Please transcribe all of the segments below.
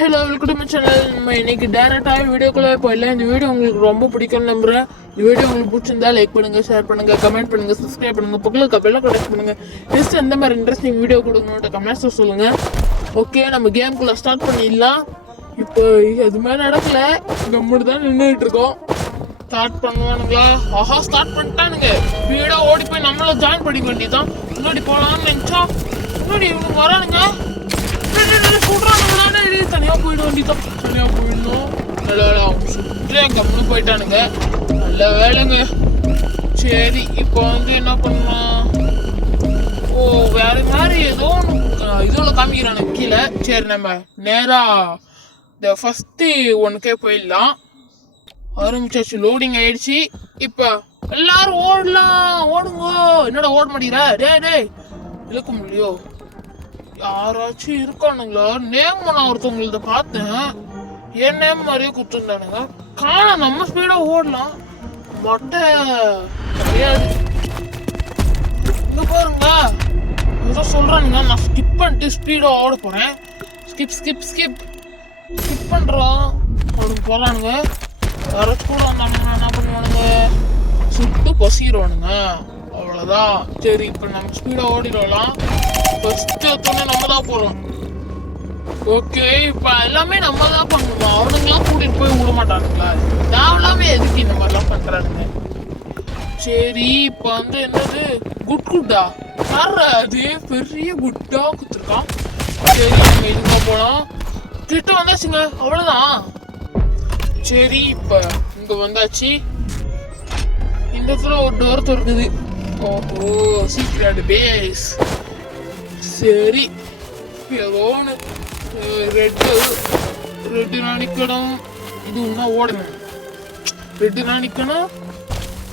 Hello welcome to my channel. நம்ம இன்னைக்கு டேரக்டாக வீடியோக்குள்ளே போயிடலாம். இந்த வீடியோ உங்களுக்கு ரொம்ப பிடிக்கும்னு நம்புறேன். இந்த வீடியோ உங்களுக்கு பிடிச்சிருந்தா லைக் பண்ணுங்க, ஷேர் பண்ணுங்க, கமெண்ட் பண்ணுங்க, சப்ஸ்கிரைப் பண்ணுங்க, பக்கத்தில் கப்பெல்லாம் கனெக்ட் பண்ணுங்க. நெக்ஸ்ட் எந்த மாதிரி இன்ட்ரெஸ்டிங் வீடியோ கொடுக்கணும்னு கமெண்ட்ஸில் சொல்லுங்க. ஓகே, நம்ம கேம்குள்ளே ஸ்டார்ட் பண்ணிடலாம். இப்போ எதுவுமே நடக்கல, நம்மட்டு தான் நின்றுட்டு இருக்கோம். ஸ்டார்ட் பண்ணுவானுங்களா? ஆஹா, ஸ்டார்ட் பண்ணிட்டானுங்க. வீடோ ஓடி போய் நம்மள ஜாயின் பண்ணிக்க வேண்டியதான். முன்னாடி போகலான்னு நினச்சா முன்னாடி இவங்க வரானுங்க. தனியா போயிட வேண்டியதான். தனியா போயிடணும். நல்ல வேலை அவங்க சுற்றி கம்முன்னு போயிட்டானுங்க. நல்ல வேலைங்க. சரி, இப்போ வந்து என்ன பண்ணலாம்? ஓ, வேற மாதிரி ஏதோ இதுல காமிக்கிறானுங்க கீழே. சரி, நம்ம நேரா இந்த ஃபர்ஸ்ட் ஒன்னுக்கே போயிடலாம். ஆரம்பிச்சாச்சு, லோடிங் ஆயிடுச்சு. இப்ப எல்லாரும் ஓடலாம். ஓடுங்க. என்னடா ஓட மாட்டேங்கிற? டேய் இழுக்க முடியோ? யாராச்சும் இருக்கானுங்களா? நேம் நான் ஒருத்தவங்களத பார்த்தேன். என் நேம் மாதிரியே குத்துருந்தானுங்க. நம்ம ஸ்பீடா ஓடலாம். மொட்டை கிடையாது. இங்க பாருங்க, ஏதோ சொல்றானுங்க. நான் ஸ்கிப் பண்ணிட்டு ஸ்பீடா ஓட போறேன். ஸ்கிப் பண்றோம். அவனுக்கு போறானுங்க. யாராச்சும் கூட நம்ம என்ன பண்ணுவானுங்க? சுட்டு பசிடுவானுங்க. அவ்வளவுதான். சரி, இப்ப நம்ம ஸ்பீடா ஓடிடலாம். ஃபர்ஸ்ட் எடுத்தோன்னே நம்ம தான் போறோம். ஓகே, இப்ப எல்லாமே நம்ம தான் பண்ணுவோம். அவனுங்களாம் கூட்டிட்டு போய் விட மாட்டானுங்களா? தேவையில்லாம எதுக்கு இந்த மாதிரிலாம் பண்றானுங்க? சரி, இப்ப வந்து என்னது குட்டா அது பெரிய குட்டா குத்துருக்கான். சரி, நம்ம இதுக்கு போலாம். கிட்ட வந்தாச்சுங்க, அவ்வளவுதான். சரி, இப்ப இங்க வந்தாச்சு. இந்த இடத்துல ஒரு டோர் திறக்குது. ஓஹோ, சீக்ரெட் பேஸ். சரி, ஏதோ ஒன்று ரெட்டு நிக்கணும். இது ஒன்றா ஓடணும். ரெட்டு நிக்கணும்,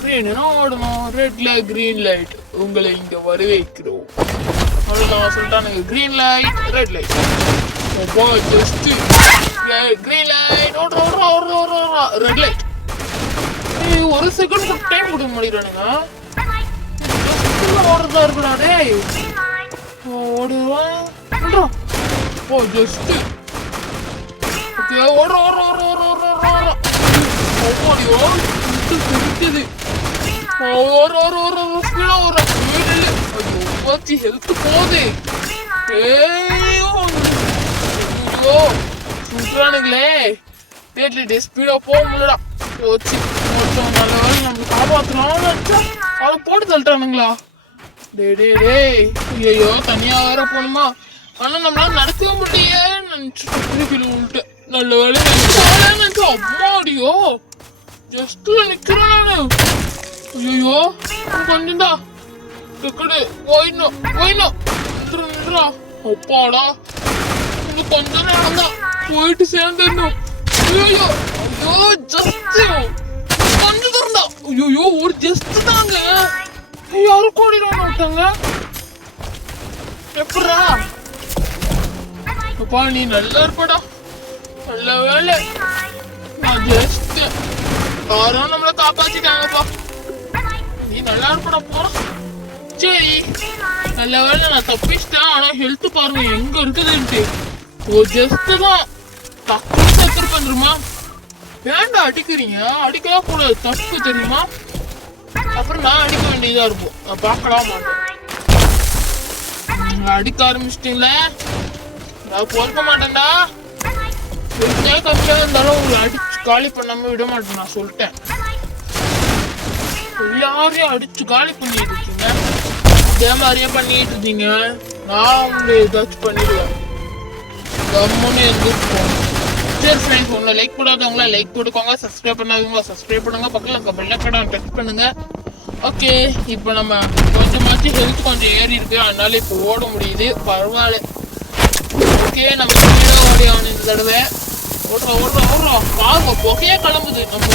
கிரீனா ஓடணும். ரெட்ல கிரீன் லைட் உங்களை இங்க வரவேற்கிறோம். அவ்வளோதான் சொல்லிட்டானுங்க. Green light, red light. Just green light, ஓடுறா. Red light. ஒரு செகண்ட் டைம் கொடுக்க முடியறானுங்க. ஓடுறதா இருக்குடா. டேய் ஓடுவான். ஓ, ஜஸ்ட் ஓகே. ஹெல்த் போகுது. சுற்றுறானுங்களே. ஸ்பீடா போக முடியலடா. போச்சு. நல்ல வேலை நம்ம காப்பாத்துறோம். அதை போட்டு தள்ளிட்டானுங்களா? டேய் ஐயோ, தனியா வேற போகணுமா? ஆனா நம்மளால நடக்கவே முடியல. நினைச்சு நல்ல வேலை நினைச்சு அம்மாடியோ ஜஸ்ட் நிக்கிறேன். ஐயோ, கொஞ்சம் தான் போயிடணும். அப்பாடா, இன்னும் கொஞ்சம் நேரம் தான் போயிட்டு சேர்ந்துடணும். ஐயோ ஜஸ்ட் கொஞ்சம் தூரம் தான். ஐயோ, ஒரு ஜஸ்ட் தாங்க. யாரும் கோடிடுவான்னு விட்டாங்க. எப்படா? அப்பா, நீ நல்லா இருப்படா. நல்ல வேலை. நான் ஜஸ்ட் யாரும் நம்மளை காப்பாத்திட்டாங்கப்பா. நீ நல்லா இருப்படா. போறோம். சரி, நல்ல வேலை நான் தப்பிச்சிட்டேன். ஆனா ஹெல்த் பாருங்க எங்க இருக்குதுன்ட்டு. ஓ, ஜஸ்ட் தான் டக்குனு செத்துருப்பேன் தெரியுமா? வேண்டாம் அடிக்கிறீங்க. அடிக்கலாம் கூடாது, தப்பு தெரியுமா? அப்புறம் நான் அடிக்க வேண்டியதா இருக்கும். நான் பார்க்கலாம் மாட்டேன். நீங்க அடிக்க ஆரம்பிச்சிட்டீங்களே, நான் பொறுக்க மாட்டேன்டா. கம்மியா இருந்தாலும் உங்களை அடிச்சு காலி பண்ணாம விட மாட்டேன். நான் சொல்லிட்டேன். எல்லாரையும் அடிச்சு காலி பண்ணிட்டு இருக்கீங்க. இதே மாதிரியே பண்ணிட்டு இருக்கீங்க. நான் உங்களை ஏதாச்சும் பண்ணிடுவேன். கம்முன்னு எதிர்ப்போம். சரி ஃப்ரெண்ட்ஸ், ஒன்று லைக் போடாதவங்களா லைக் போட்டுக்கோங்க. சப்ஸ்கிரைப் பண்ணாதவங்களா சப்ஸ்கிரைப் பண்ணுங்க. பக்கத்தில் பெல்லைக்கனை டச் பண்ணுங்க. ஓகே, இப்போ நம்ம கொஞ்சமாச்சும் ஹெல்த் கொஞ்சம் ஏறி இருக்கு. அதனால இப்போ ஓட முடியுது. பரவாயில்ல. ஓகே, நம்ம ஓடி ஆகணும் இந்த தடவை. ஓடுறோம். பாருங்க, புகையே கிளம்புது. நம்ம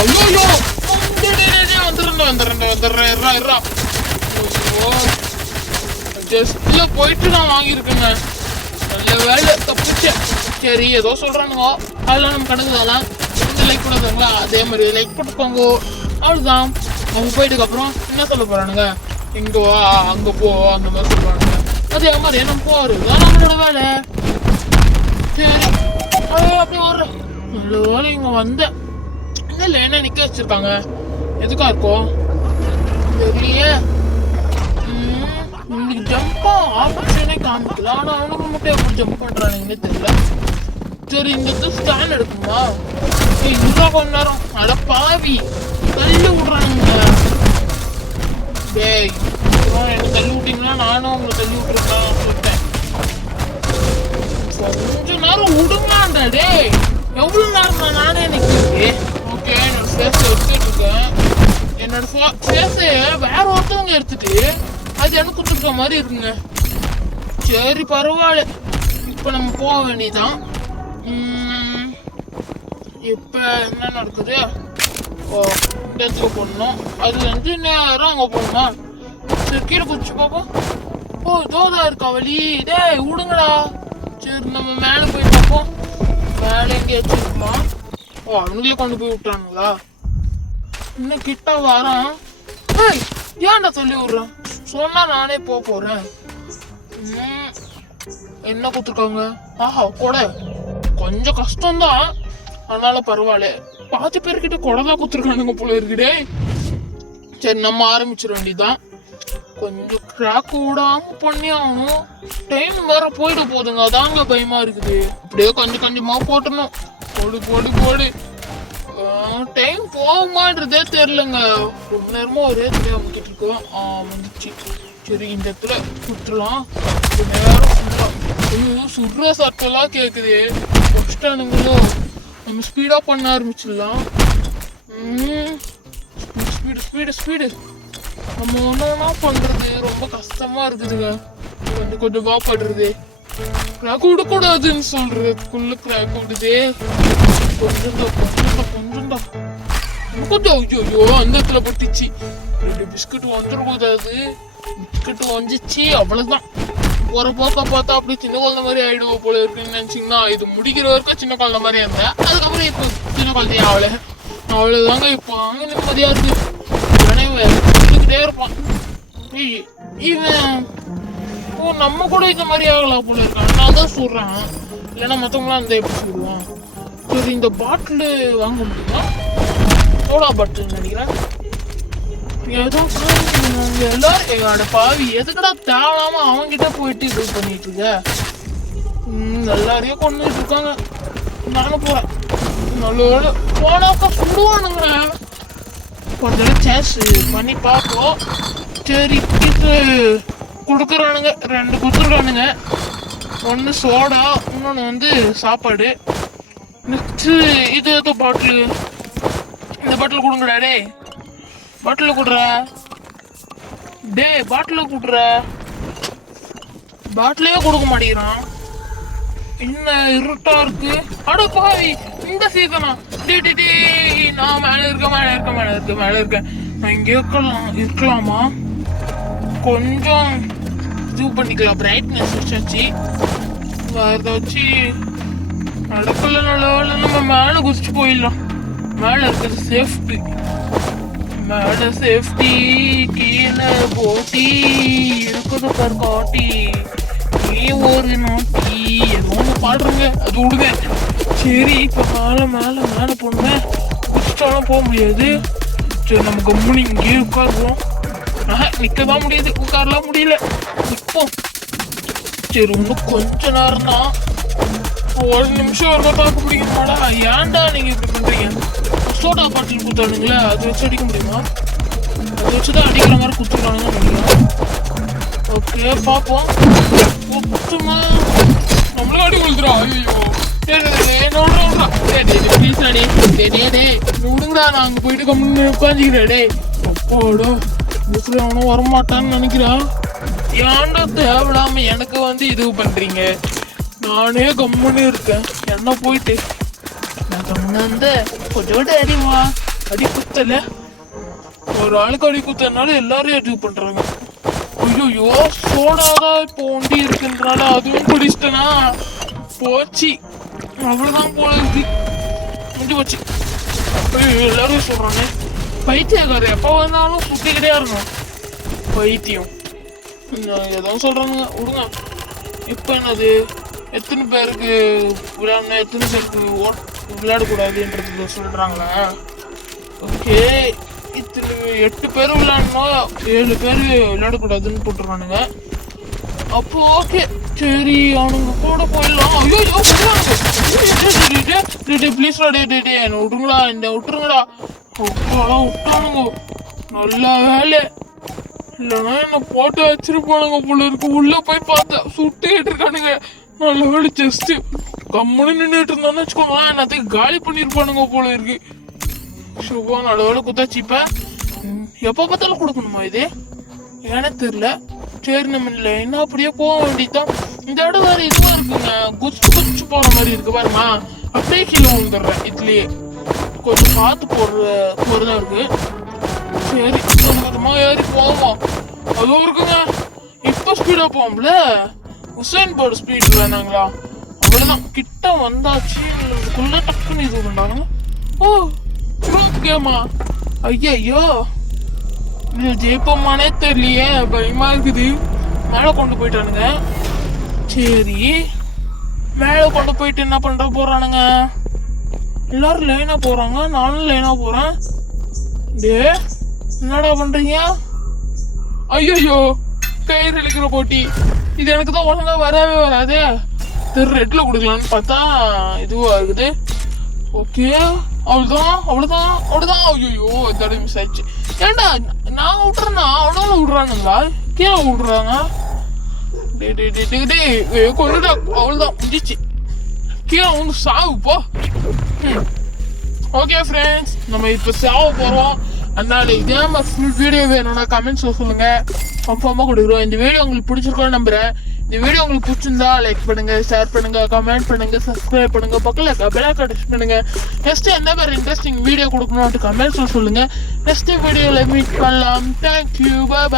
ஐயோ வந்துடுறேன். ஜஸ்ட்ல போயிட்டு நான் வாங்கியிருக்கேங்க. நல்ல வேலை தப்பிச்சேன். சரி, ஏதோ சொல்றானுங்க, அதெல்லாம் நம்ம கிடக்குதெல்லாம். லைக் போடாதவங்களா அதே மாதிரி லைக் போட்டுக்கோங்க. அவ்வளோதான். அவங்க போயிட்டுக்கு அப்புறம் என்ன சொல்ல போறானுங்க? இங்க வா, அங்க போ, அந்த மாதிரி சொல்றானுங்க. அதே மாதிரி நம்ம போறது தான் நம்மளோட வேலை. சரி, இங்க வந்தேன். இல்ல என்ன நிக்க வச்சிருக்காங்க, எதுக்கா இருக்கும் தெரியலையே. இன்னைக்கு ஜம்பா ஆப்ஷனே காமிக்கல, ஆனா அவனுக்கு மட்டும் எப்படி ஜம்ப் பண்றானுங்கன்னு தெரியல. சரி இந்த ஸ்டாண்ட் எடுக்குமா, இதுதான் கொஞ்ச நேரம். அட பாவி தள்ளி விடுறானுங்க. டேய் என்ன தள்ளி விட்டீங்கன்னா நானும் உங்களை தள்ளி விட்டுருக்கேன் சொல்லிட்டேன். கொஞ்ச நேரம் விடுங்களாண்டா. டேய் எவ்வளவு நேரம் தான் நானே நிக்கிறேன். ஓகே என்னோட ஃபேஸை எடுத்துட்டு இருக்கேன். என்னோட ஃபேஸை வேற ஒருத்தவங்க எடுத்துட்டு அது எனக்கு கொடுத்துருக்க மாதிரி இருக்குங்க. சரி பரவாயில்ல, இப்ப நம்ம போக வேண்டியதான். இப்ப என்ன நடக்குது, இந்த இடத்துல போடணும். அது வந்து நேரம் அங்க போகணுமா. சரி கீழே குதிச்சு பார்ப்போம். இதோதான் இருக்கா வழி. டேய் விடுங்கடா. சரி நம்ம மேல போய் பார்ப்போம். மேல எங்கேயாச்சும் இருக்குமா. அவனுங்களே கொண்டு போய் விட்டானுங்களா. இன்னும் கிட்ட வரான். ஏன்டா சொல்லி விடுறான், சொன்னா நானே போறேன். என்ன கொடுத்துருக்காங்க, ஆஹா கொடை. கொஞ்சம் கஷ்டம்தான், அதனால பரவாயில்ல. பாதி பேர்கிட்ட கொடைதான் கொடுத்துருக்கானுங்க போல இருக்குடே. சரி நம்ம ஆரம்பிச்சிட வேண்டியதான். கொஞ்சம் கிராக் விடாம பண்ணி ஆகணும். டைம் வேற போயிட போதுங்க, அதாங்க பயமா இருக்குது. அப்படியே கொஞ்சம் கொஞ்சமா போட்டணும். போடு போடு போடு. டைம் போகுமான்றதே தெரியலங்க. ரொம்ப நேரமா ஒரே தெரியா வந்துட்டு இருக்கோம். வந்துச்சு. சரி இந்த இடத்துல சுற்றலாம். நேரம் சுடுற சட்டெல்லாம் கேக்குது. ஃபஸ்ட்டானுங்களும் நம்ம ஸ்பீடா பண்ண ஆரம்பிச்சிடலாம். Speed speed speed. நம்ம ஒன்னொன்னா பண்றது ரொம்ப கஷ்டமா இருக்குதுங்க. கொஞ்சம் கொஞ்சமா படுறது. கிராக் விடக்கூடாதுன்னு சொல்றதுக்குள்ள கிராக் விடுதே. கொஞ்சம் ஐயோ அந்த இடத்துல பட்டுச்சு. 2 பிஸ்கட் வந்துடக்கூடாது. பிஸ்கட் வந்துச்சு அவ்வளவுதான். ஒரு போக்க பார்த்தா அப்படி சின்ன குழந்தை மாதிரி ஆயிடுவோம் போல இருக்குன்னு நினைச்சிங்கன்னா, இது முடிக்கிற வரைக்கும் சின்ன குழந்தை மாதிரியா இருந்தேன். அதுக்கப்புறம் இப்போ சின்ன குழந்தையா அவ்வளவுதாங்க. இப்போ அங்க நிம்மதியா இருக்கு. சொல்லிக்கிட்டே இருப்பான் இவன். நம்ம கூட இந்த மாதிரி ஆகலாம் போல இருக்கான். நான் தான் சொல்றேன், இல்லைன்னா மற்றவங்களாம் அந்த எப்படி சொல்லுவான். சரி இந்த பாட்டில் வாங்க முடியுமா, சோடா பாட்டில் நினைக்கிறேன். எல்லாரும் என்னோட பாவி எதுக்கடா தேவையாம அவன்கிட்ட போயிட்டு இது பண்ணிட்டு இருக்க. எல்லாரையும் கொண்டுட்டு இருக்காங்க. நானும் போறேன். நல்ல போனாக்கா சுடுவானுங்க. கொஞ்சம் சேஸ் பண்ணி பார்ப்போம். சரி இது கொடுக்குறானுங்க. 2 கொடுத்துருக்கானுங்க. ஒன்று சோடா, இன்னொன்று வந்து சாப்பாடு. நெக்ஸ்ட்டு இது ஏதோ பாட்டில். இந்த பாட்டில் கொடுங்கடா. டே பாட்டில் கொடுற. டே பாட்டில் கொடுற. பாட்டிலே கொடுக்க மாட்டேங்கிறான். என்ன இருட்டா இருக்கு. அட பாவி இந்த சீசனா. நான் மேல இருக்கேன். நான் இங்க இருக்கலாமா. கொஞ்சம் இது பண்ணிக்கலாம். பிரைட்னஸ் வச்சாச்சு. வேற ஏதாச்சும் நடக்கல. நல்ல நம்ம மேல குதிச்சு போயிடலாம். மேல இருக்கிறது சேஃப்டி. மேல சேஃப்டி. கீழே போட்டி இருக்குது காட்டி. நீ ஒரு நாட்டி ஏதோ ஒன்று பாடுறங்க, அது விடுங்க. சரி இப்போ மேலே மேலே மேலே போடுவேன். குதிச்சாலும் போக முடியாது. சரி நம்ம கம்முனி இங்கேயே உட்காருவோம். நிற்க தான் முடியாது, உட்காரலாம் முடியல. நிற்போம். சரி இன்னும் கொஞ்ச நேரம் தான். 1 நிமிஷம் ஒரு பார்க்க முடியுமாடா. ஏன்டா நீங்கள் இப்படி பண்ணுறீங்க. சோடா பாட்டில் கொடுத்தானுங்களே, அது வச்சு அடிக்க முடியுமா. அதை வச்சுதான் அடிக்கிற மாதிரி கொடுத்துருக்கானுங்க நினைக்கிறேன். ஓகே பார்ப்போம். குத்துமா நம்மளும் அடி கொடுத்துரும். ஐயோ விடுங்கடா. நான் அங்கே போயிட்டு கம்முன்னு உட்காந்துக்கிறேன். டே அப்பாடா இதுக்குள்ள அவனும் வரமாட்டான்னு நினைக்கிறான். ஏன்டா தேவையில்லாம எனக்கு வந்து இது பண்றீங்க. நானே கம்முன்னு இருக்கேன். என்ன போயிட்டு நான் கம்முன்னு வந்து கொஞ்சோட அடி குத்தல. ஒரு ஆளுக்கு அடி குத்தனால எல்லாரும் இது பண்றாங்க. ஐயோ சோடாதான் இப்போ ஒண்டி இருக்குன்றனால அதுவும் குடிச்சிட்டனா போச்சு. அவ்வளவுதான் போல இருக்கு. முடிஞ்சு போச்சு. எல்லாரும் சொல்றாங்க பைத்தியக்கார எப்ப வந்தாலும் சுத்திக்கிட்டே இருக்கணும். பைத்தியம் ஏதோ சொல்றாங்க. விடுங்க. இப்ப என்னது எத்தனை பேருக்கு விளையாடணும், எத்தனை பேருக்கு விளையாடக்கூடாதுன்றது சொல்றாங்களா? ஓகே, இத்தனை 8 பேர் விளையாடணும், 7 பேர் விளையாடக்கூடாதுன்னு போட்டுருக்கானுங்க. அப்போ ஓகே, சரி அவனுங்க கூட போயிடலாம். ஐயோ ப்ளீஸ்டா, டே என்ன விட்டுருங்கடா, என்ன விட்டுருங்கடா. விட்டானுங்க, நல்ல வேலை. இல்லைன்னா என்ன போட்டு வச்சிருப்பானுங்க போல இருக்கு. உள்ள போய் பார்த்தேன், சுட்டிட்டு இருக்கானுங்க. நல்ல வேலை ஜஸ்ட் கம்முன்னு நின்றுட்டு இருந்தோன்னு வச்சுக்கோங்களேன், என்னத்துக்கு காலி பண்ணிருப்பானுங்க போல இருக்கு. சுபா நல்ல வேலை குத்தாச்சிப்ப. எப்போ பார்த்தாலும் கொடுக்கணுமா இது? ஏன்னு தெரியல. சரி, நம்ம இல்லை என்ன அப்படியே போக வேண்டியதுதான். இந்த இடம் வேற இதுவா இருக்குங்க, குச்சு போற மாதிரி இருக்கு பாருமா. அப்படியே கீழே விழுந்துடுறேன். இதுலயே கொஞ்சம் பார்த்து போறதா இருக்கு. சரி, கொஞ்சமா ஏறி போவோம். அதுவும் இருக்குங்க, இப்ப ஸ்பீடா போவோம்ல. உசேன் போர்டு ஸ்பீட் வேணாங்களா? அவ்வளவுதான், கிட்ட வந்தாச்சு. டக்குன்னு இது பண்ணாங்க. ஓ, கேமா? ஐயோ, இது ஜெயிப்போமானே தெரியலையே, பயமா இருக்குது. மேலே கொண்டு போயிட்டானுங்க. சரி, மேலே கொண்டு போயிட்டு என்ன பண்ற போறானுங்க? எல்லாரும் லைனா போறாங்க, நானும் லைனா போறேன். டே, என்னடா பண்றீங்க? ஐயோ, கயிறு இழுக்கிற போட்டி. இது எனக்கு தான் ஒழுங்கா வரவே வராது. ரெட்ல கொடுக்கலான்னு பார்த்தா இதுவா இருக்குது. ஓகே, அவ்வளவுதான். ஐயோ, தடவை மிஸ் ஆயிடுச்சு. ஏண்டா நான் விட்டுறேன்னா அவனால விடுறானுங்களா? கீழே விடுறாங்க. கொண்டுடா, அவ்வளவுதான் முடிஞ்சிச்சு. கீழே வந்து சாவு போ. ஓகே ஃப்ரெண்ட்ஸ், நம்ம இப்போ சாவ போறோம். அதனால இதே மாதிரி ஃபுல் வீடியோ வேணும்னா கமெண்ட்ஸ்ல சொல்லுங்க, கன்ஃபார்மா கொடுக்குறோம். இந்த வீடியோ உங்களுக்கு பிடிச்சிருக்கோன்னு நம்புறேன். இந்த வீடியோ உங்களுக்கு பிடிச்சிருந்தா லைக் பண்ணுங்க, ஷேர் பண்ணுங்க, கமெண்ட் பண்ணுங்க, சப்ஸ்கிரைப் பண்ணுங்க, பக்கத்தில் பெல் ஐகான் டச் பண்ணுங்க. நெக்ஸ்ட் என்ன மாதிரி இன்ட்ரெஸ்டிங் வீடியோ கொடுக்கணும்னு கமெண்ட்ஸ்ல சொல்லுங்க. நெக்ஸ்ட் வீடியோல மீட் பண்ணலாம். தேங்க்யூ, பாய்.